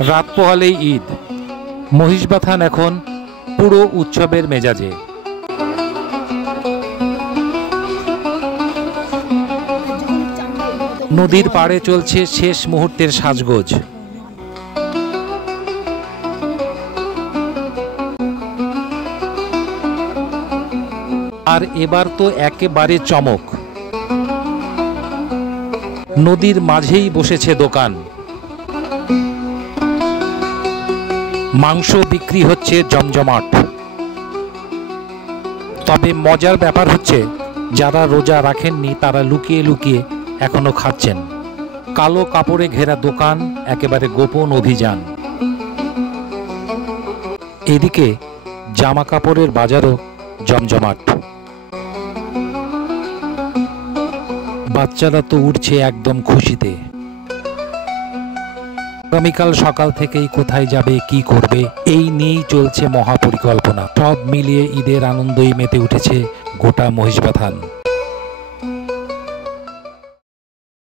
রাত পোহালেই ঈদ। মহিষবাথান এখন পুরো উৎসবের মেজাজে। নদীর পাড়ে চলছে শেষ মুহূর্তের সাজগোজ। আর এবার তো একেবারে চমক, নদীর মাঝেই বসেছে দোকান। মাংস বিক্রি হচ্ছে জমজমাট। তবে মজার ব্যাপার হচ্ছে, যারা রোজা রাখেননি তারা লুকিয়ে লুকিয়ে এখনো খাচ্ছেন। কালো কাপড়ে ঘেরা দোকান, একেবারে গোপন অভিযান। এদিকে জামা কাপড়ের বাজারও জমজমাট। বাচ্চারা তো উঠছে একদম খুশিতে। আগামীকাল সকাল থেকেই কোথায় যাবে, কি করবে, এই নিয়েই চলছে মহাপরিকল্পনা। সব মিলিয়ে ঈদের আনন্দই মেতে উঠেছে গোটা মহিষবাথান।